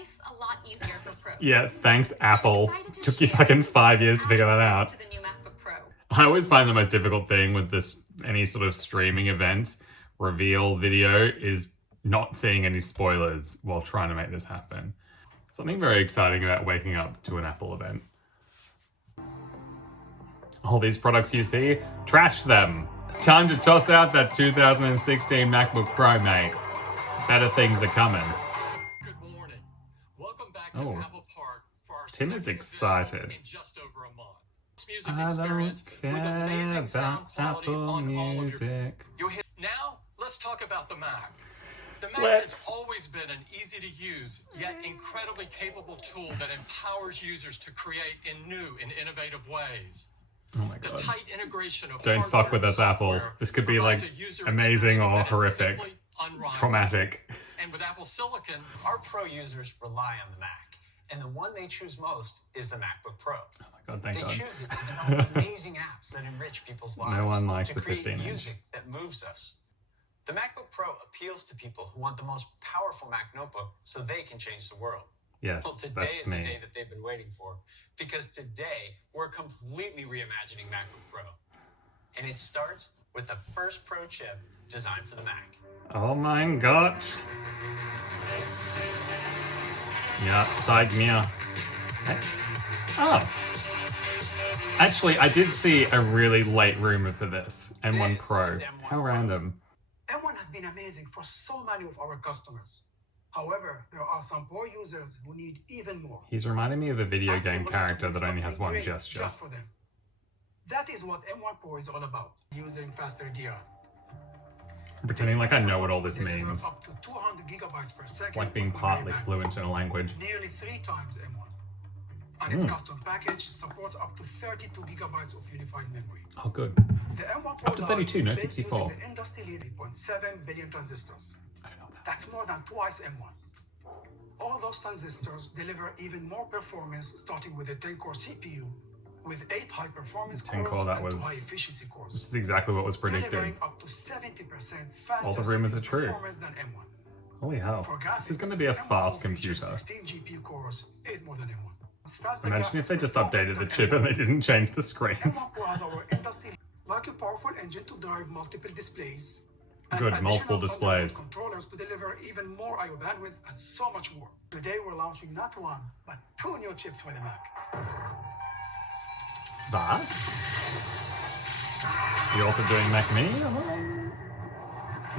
life a lot easier for pros. Yeah, thanks, Apple. excited to Took you share fucking 5 years to figure that added out. to the new MacBook Pro. I always find the most difficult thing with this, any sort of streaming event, reveal video, is not seeing any spoilers while trying to make this happen. Something very exciting about waking up to an Apple event. All these products you see, trash them. Time to toss out that 2016 MacBook Pro, mate. Better things are coming. Good morning. Welcome back to Oh. Apple Park for our Tim is second excited. event in just over a month. This music I experience don't with care amazing sound about quality Apple on all of your. Music. Now, let's talk about the Mac. The Mac Let's. has always been an easy to use, yet incredibly capable tool that empowers users to create in new and innovative ways. Oh my The god. tight integration of Don't hardware fuck with and us, Apple. software This could be provides like a user amazing experience or that is horrific. simply unrivaled. Traumatic. And with Apple Silicon, Our Pro users rely on the Mac, and the one they choose most is the MacBook Pro. Oh my god, thank They god. choose it to develop amazing apps that enrich people's lives. No one likes to the create 15-inch. music that moves us. The MacBook Pro appeals to people who want the most powerful Mac notebook so they can change the world. Yes, Well, today that's is the day me. that they've been waiting for, because today we're completely reimagining MacBook Pro. And it starts with the first Pro chip designed for the Mac. Oh mein Gott. Ja, zeig mir. X. Oh. Actually, I did see a really late rumor for this. M1 This Pro. is M1 How Pro. random. M1 has been amazing for so many of our customers. However, there are some Pro users who need even more. He's reminding me of a video And we game wanted to character make that only has something one great gesture. Just for them. That is what M1 Pro is all about. Using faster DR. I'm pretending like I know what all this means. Up to 200 gigabytes per second. It's like being of memory partly bandwidth, fluent in a language. Nearly 3 times M1. And its custom package supports up to 32 gigabytes of unified memory. Oh, good. The M1 Pro Up to 32, is no built 64. using the industry-leading 8.7 billion transistors. I don't know what that That's means. more than twice M1. All those transistors deliver even more performance, starting with a 10-core CPU with 8 high-performance 10 cores core, that and was- 2 high-efficiency cores, This is exactly what was predicted. delivering up to 70% faster All the rumors are CPU true. performance than M1. Holy hell. For graphics, This is going to be a M1 fast will feature computer. 16 GPU cores, 8 more than M1. Faster Imagine if graphics they just performance updated the than chip and M1. they didn't change the screens. M1 Pro has our industry like a powerful engine to drive multiple displays. and Good, additional multiple Thunderbolt displays. controllers to deliver even more I/O bandwidth and so much more. Today we're launching not one, but 2 new chips for the Mac. Was? You're also doing Mac Mini?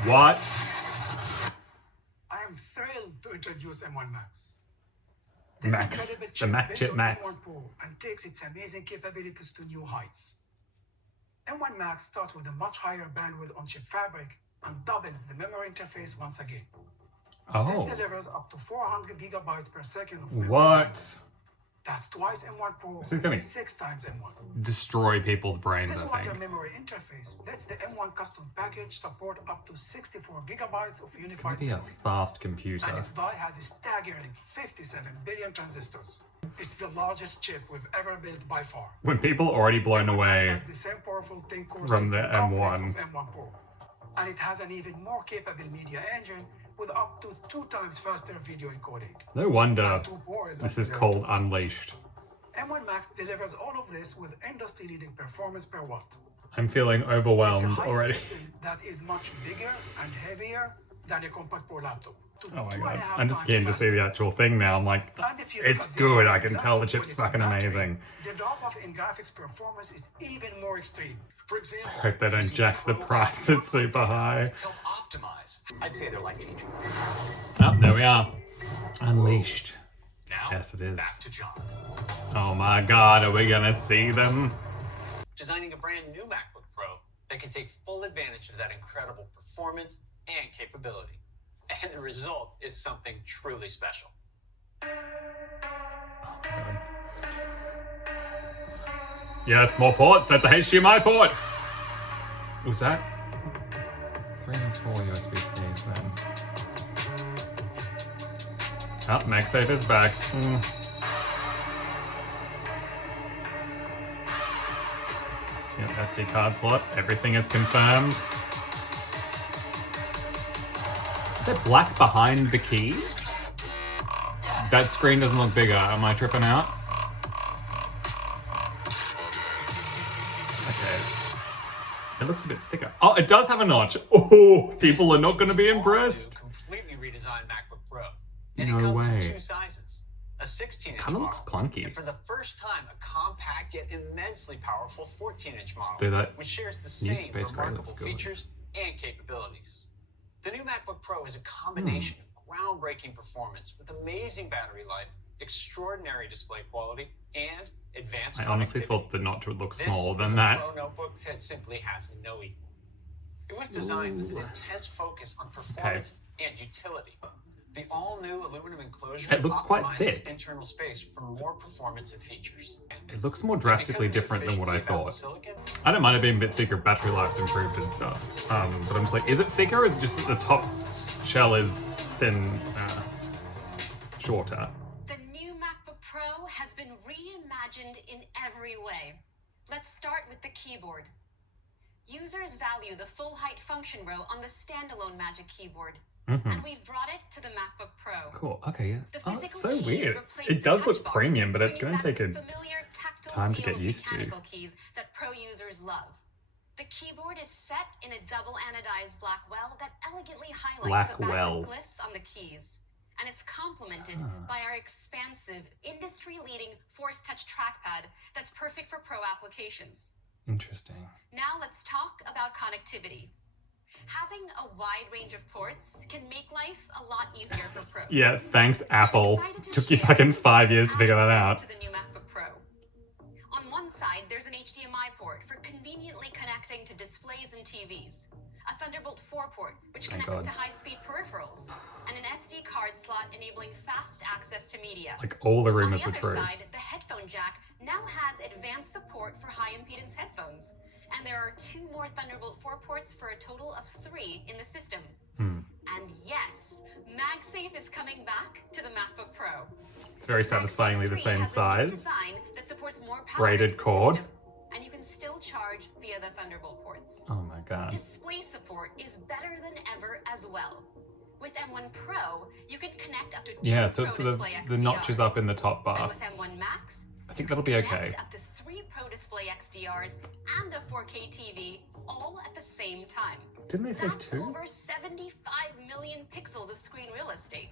What? I am thrilled to introduce M1 Max. Max. incredible The Mac built chip on Max. M1 Pro and takes its amazing capabilities to new heights. M1 Max starts with a much higher bandwidth on-chip fabric and doubles the memory interface once again. This Oh. delivers up to 400 gigabytes per second of memory bandwidth. What? That's twice M1 Pro This is gonna and 6 times M1. Destroy people's brains, This I wider think. memory interface lets the M1 custom package support up to 64 gigabytes of It's gonna unified be a memory. fast And computer. its die has a staggering 57 billion transistors. It's the largest chip we've ever built by far. When people are already blown M1 Max away has the same powerful 10-core from the CPU complex M1. of M1 Pro. And it has an even more capable media engine with up to 2 times faster video encoding. No wonder And 2 cores this of is called zeros. Unleashed. M1 Max delivers all of this with industry-leading performance per watt. I'm feeling It's a overwhelmed high-end already. system that is much bigger and heavier than a compact Pro laptop. Oh my 2.5 god. I'm just times keen to see faster. the actual thing now. I'm like, And if you it's look at the good. I laptop can tell the with chip's its fucking battery, amazing. The drop-off in graphics performance is even more extreme. for example, Hope they don't using jack the Pro price. Apps It's super high. to help optimize. I'd say they're life-changing. Oh, there we are. Unleashed. Now, Yes, it is. back to John. Oh my god, are we gonna see them? Designing a brand new MacBook Pro that can take full advantage of that incredible performance and capability. And the result is something truly special. Yes, more ports. That's a HDMI port. Was that 3 and 4 USB-Cs then? Oh, Magsafe is back. Yep, SD card slot. Everything is confirmed. Is there black behind the key? That screen doesn't look bigger. Am I tripping out? Okay. It looks a bit thicker. Oh, it does have a notch. Oh, people are not going to be impressed. Completely redesigned MacBook Pro. And No it comes way. in two sizes. A 16-inch Kinda model. looks clunky. And for the first time, a compact yet immensely powerful 14-inch model, Dude, that which shares the new same Space Gray remarkable looks good. features and capabilities. The new MacBook Pro is a combination of groundbreaking performance with amazing battery life, extraordinary display quality, and advanced I honestly connectivity. thought the notch would look This smaller is than a that. Pro notebook that simply has no equal. It was designed with an intense focus on performance and utility. The all-new aluminum enclosure It looks quite optimizes thick. internal space for more performance and features. It looks more drastically Because of the different than what I efficiency of Apple thought. Silicon, I don't mind it being a bit thicker, battery life's improved and stuff. But I'm just like, is it thicker or is it just that the top shell is thin, shorter? The new MacBook Pro has been reimagined in every way. Let's start with the keyboard. Users value the full-height function row on the standalone Magic Keyboard, and we've brought it to the MacBook Pro. Cool, okay, yeah. The Oh, it's physical so keys weird. replace It the does touch look bar, premium, but it's bringing going to back take the a... familiar tactile time to feel get of used to. mechanical keys that Pro users love. The keyboard is set in a double anodized black well that elegantly highlights the Blackwell. backlit glyphs on the keys. And it's complemented by our expansive, industry-leading Force Touch trackpad that's perfect for Pro applications. Interesting. Now let's talk about connectivity. Having a wide range of ports can make life a lot easier for pros. Yeah, thanks, So I'm Apple. excited to Took you share fucking 5 years to figure that added out. ports to the new MacBook Pro. On one side, there's an HDMI port for conveniently connecting to displays and TVs, a Thunderbolt 4 port, which Thank connects God. to high-speed peripherals, and an SD card slot enabling fast access to media. Like, all the On rumors the were other true. side, the headphone jack now has advanced support for high-impedance headphones, and there are 2 more Thunderbolt 4 ports for a total of 3 in the system. And yes, Magsafe is coming back to the MacBook Pro. It's very satisfyingly the Magsafe 3 same has a new size. design that supports more power Braided into the cord. system, and you can still charge via the Thunderbolt ports. Oh my god. Display support is better than ever as well. With M1 Pro, you can connect up to 2 Yeah, so Pro it's the Display notch is up XDRs. in the top And bar. with M1 Max, I think that'll be okay. connect up to 3 Pro Display XDRs and a 4K TV all at the same time. Didn't they say That's 2? over 75 million pixels of screen real estate.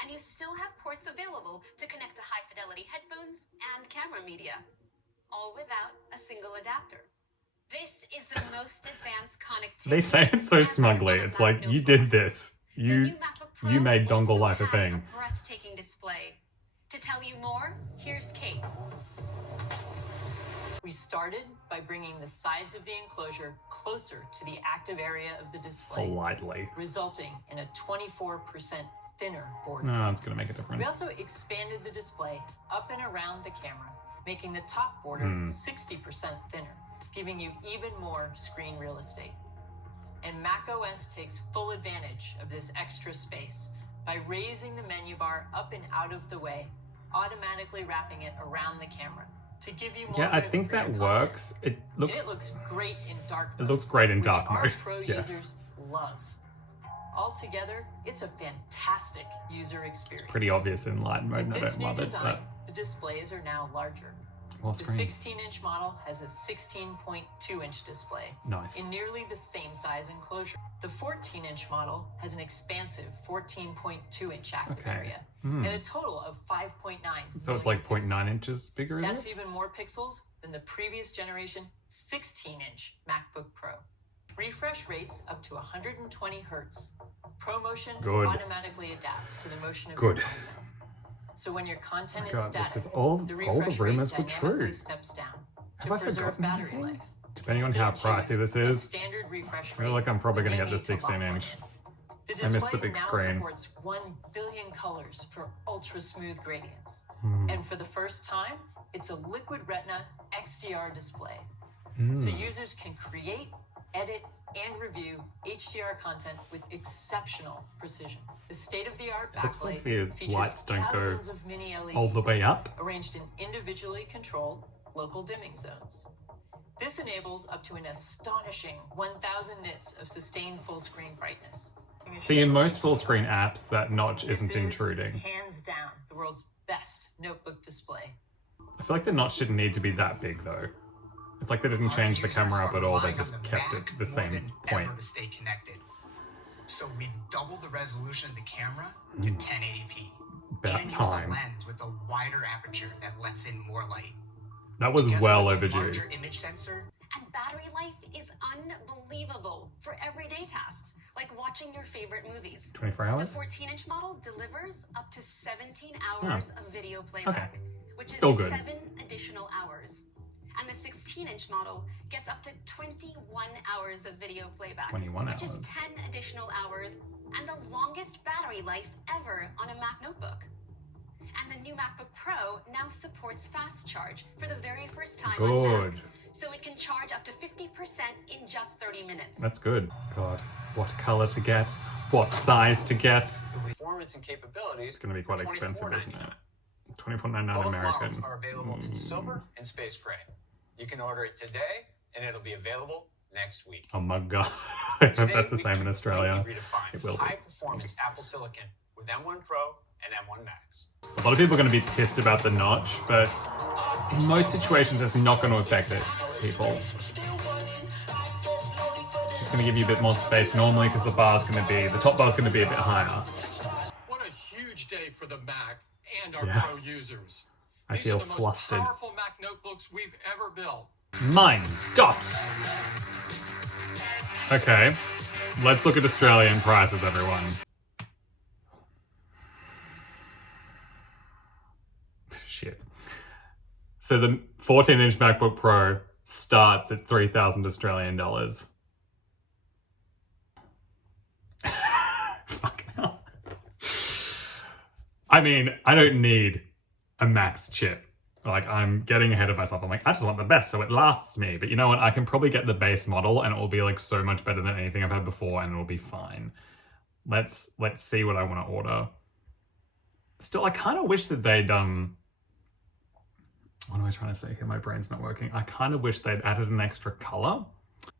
And you still have ports available to connect to high-fidelity headphones and camera media, all without a single adapter. This is the most advanced connectivity. They say it so ever smugly. on a It's like, Mac you notebook. did this. The new You MacBook Pro made dongle also life a has thing. a breathtaking display. To tell you more, here's Kate. We started by bringing the sides of the enclosure closer to the active area of the display, Slightly. resulting in a 24% thinner border. No, it's gonna make a We difference. also expanded the display up and around the camera, making the top border 60% thinner, giving you even more screen real estate. And macOS takes full advantage of this extra space by raising the menu bar up and out of the way, automatically wrapping it around the camera to give you more Yeah, I room think for your that content. works. It And looks it looks great in dark it mode, looks great in which dark our mode. Pro Yes. users love. Altogether, it's a fantastic user experience. Pretty obvious in light mode and I With this don't new love it, design, but the displays are now larger. more The screen. 16-inch model has a 16.2-inch display Nice. in nearly the same size enclosure. The 14-inch model has an expansive 14.2-inch active Okay. area and a total of 5.9. So it's million like 0.9 pixels. inches bigger, is That's it? even more pixels than the previous generation 16-inch MacBook Pro. Refresh rates up to 120 hertz. ProMotion Good. automatically adapts to the motion of Good. your content. So when your content is God, this static, is all the the refresh rate rumors were dynamically true. steps down Have to I preserve forgotten battery anything? life. Depending on Still how choose pricey this a is, standard refresh I feel like I'm rate probably when gonna you get the need to lock 16 one inch. in. The I missed the display big now screen. supports 1 billion colors for ultra smooth gradients. Hmm. And for the first time, it's a liquid retina XDR display. So users can create, edit, and review HDR content with exceptional precision. The state-of-the-art Looks like backlight the features lights don't go thousands of mini LEDs all the way up. arranged in individually controlled local dimming zones. This enables up to an astonishing 1,000 nits of sustained full screen brightness. a See, in shape most full screen apps, that notch This isn't is, intruding. hands down, the world's best notebook display. I feel like the notch didn't need to be that big though. It's like they didn't change the camera up at all, they just kept it the same point. To stay connected. So we've doubled the resolution of the camera to 1080p. About and time. use a lens with a wider aperture that lets in more light. That was Together well with a overdue. larger image sensor, And battery life is unbelievable for everyday tasks, like watching your favorite movies. 24 The hours? 14-inch model delivers up to 17 hours of video playback, which is Still good. 7 additional hours. And the 16-inch model gets up to 21 hours of video playback, 21 which hours. is 10 additional hours and the longest battery life ever on a Mac notebook. And the new MacBook Pro now supports fast charge for the very first time on Mac, Good. so it can charge up to 50% in just 30 minutes. That's good. God, what color to get? What size to get? Performance and capabilities. It's going to be quite expensive, isn't $24.99. it? $24.99 Both models American. are available in silver and space gray. You can order it today, and it'll be available next week. Oh my god. I hope Today, that's the we same in Australia. completely redefined It will be. high-performance Apple Silicon with M1 Pro and M1 Max. A lot of people are going to be pissed about the notch, but in most situations it's not going to affect it, people. It's just going to give you a bit more space normally because the top bar's going to be a bit higher. What a huge day for the Mac and our Yeah. Pro users. I These feel are the most flustered. powerful Mac notebooks we've ever built. Mein Gott! Okay, let's look at Australian prices, everyone. Shit. So the 14-inch MacBook Pro starts at 3,000 Australian dollars. Fucking hell. I mean, I don't need a Max chip. Like, I'm getting ahead of myself. I'm like, I just want the best so it lasts me. But you know what? I can probably get the base model and it will be like so much better than anything I've had before and it'll be fine. Let's see what I want to order. Still, I kind of wish that they'd, what am I trying to say here? My brain's not working. I kind of wish they'd added an extra color.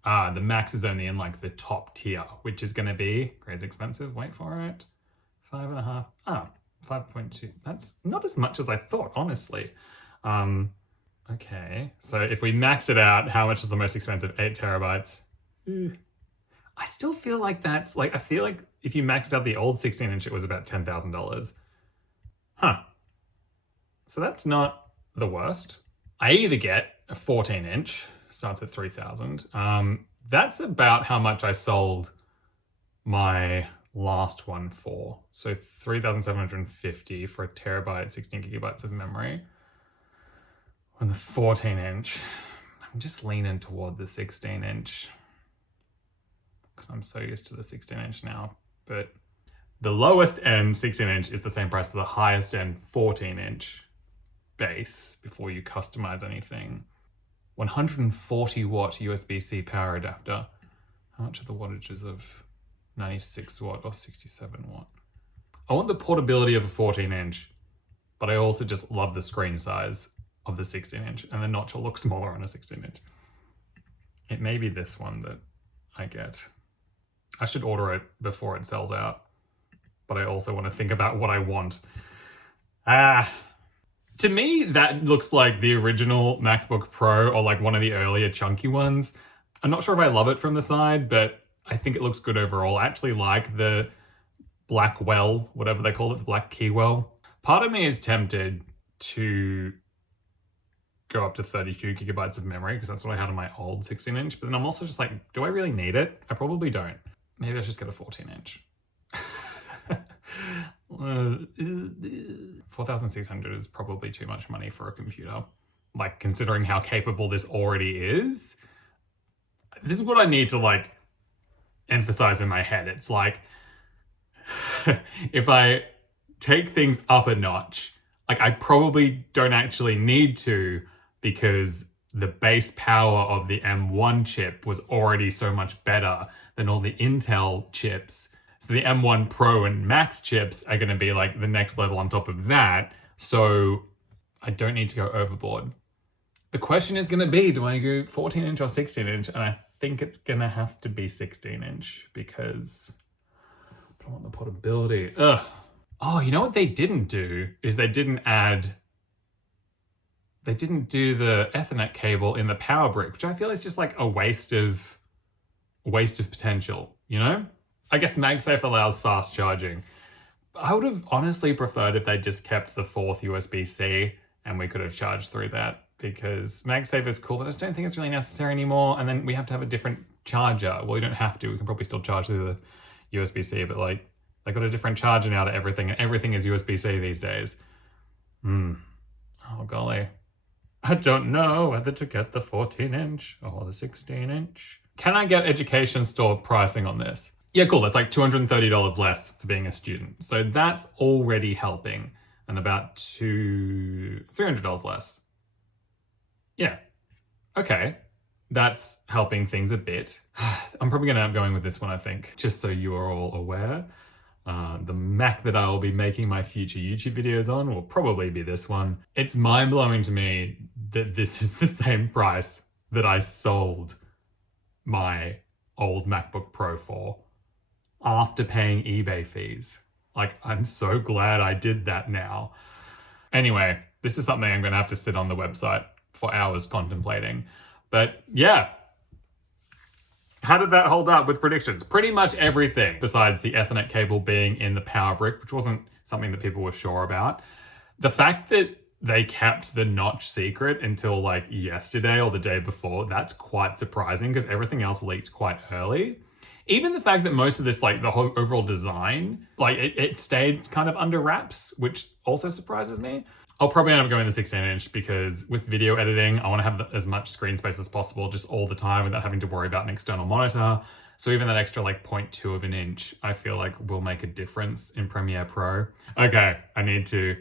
The Max is only in like the top tier, which is going to be crazy expensive. Wait for it. 5.5. 5.2. That's not as much as I thought, honestly. Okay. So if we max it out, how much is the most expensive? 8 terabytes. I still feel like that's like, I feel like if you maxed out the old 16-inch, it was about $10,000. Huh. So that's not the worst. I either get a 14-inch, starts at 3,000. That's about how much I sold my last one for. So 3,750 for a terabyte, 16 gigabytes of memory. On the 14-inch, I'm just leaning toward the 16-inch because I'm so used to the 16-inch now. But the lowest end 16-inch is the same price as the highest end 14-inch base before you customize anything. 140 watt USB-C power adapter. How much are the wattages of 96 watt or 67 watt? I want the portability of a 14-inch, but I also just love the screen size of the 16-inch, and the notch will look smaller on a 16-inch. It may be this one that I get. I should order it before it sells out, but I also want to think about what I want. To me, that looks like the original MacBook Pro or like one of the earlier chunky ones. I'm not sure if I love it from the side, but I think it looks good overall. I actually like the black well, whatever they call it, the black key well. Part of me is tempted to go up to 32 gigabytes of memory because that's what I had on my old 16-inch. But then I'm also just like, do I really need it? I probably don't. Maybe I should just get a 14-inch. 4,600 is probably too much money for a computer. Like, considering how capable this already is. This is what I need to like emphasize in my head. It's like, if I take things up a notch, like I probably don't actually need to, because the base power of the M1 chip was already so much better than all the Intel chips. So the M1 Pro and Max chips are going to be like the next level on top of that. So I don't need to go overboard. The question is going to be, do I go 14-inch or 16-inch? And I think it's going to have to be 16-inch because But I want the portability. Ugh. Oh, you know what they didn't do is they didn't do the Ethernet cable in the power brick, which I feel is just like a waste of potential, you know? I guess Magsafe allows fast charging. I would have honestly preferred if they just kept the 4th USB-C and we could have charged through that, because Magsafe is cool, but I just don't think it's really necessary anymore. And then we have to have a different charger. Well, we don't have to. We can probably still charge through the USB-C, but like they got a different charger now to everything, and everything is USB-C these days. Oh, golly. I don't know whether to get the 14-inch or the 16-inch. Can I get education store pricing on this? Yeah, cool. That's like $230 less for being a student. So that's already helping. And about $300 less. Yeah. Okay. That's helping things a bit. I'm probably going to end up going with this one, I think, just so you are all aware. The Mac that I will be making my future YouTube videos on will probably be this one. It's mind-blowing to me that this is the same price that I sold my old MacBook Pro for after paying eBay fees. Like, I'm so glad I did that now. Anyway, this is something I'm going to have to sit on the website for hours contemplating. But yeah. How did that hold up with predictions? Pretty much everything, besides the Ethernet cable being in the power brick, which wasn't something that people were sure about. The fact that they kept the notch secret until like yesterday or the day before, that's quite surprising because everything else leaked quite early. Even the fact that most of this, like the whole overall design, like it stayed kind of under wraps, which also surprises me. I'll probably end up going the 16-inch because with video editing, I want to have as much screen space as possible just all the time without having to worry about an external monitor. So even that extra like 0.2 of an inch, I feel like will make a difference in Premiere Pro. Okay, I need to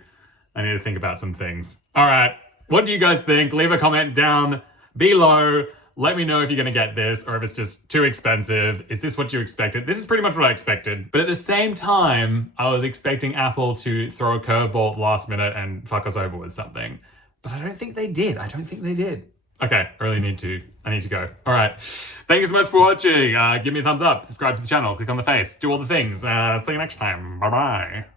think about some things. All right, what do you guys think? Leave a comment down below. Let me know if you're going to get this or if it's just too expensive. Is this what you expected? This is pretty much what I expected. But at the same time, I was expecting Apple to throw a curveball at the last minute and fuck us over with something. But I don't think they did. Okay, I need to go. All right. Thank you so much for watching. Give me a thumbs up, subscribe to the channel, click on the face, do all the things. See you next time. Bye-bye.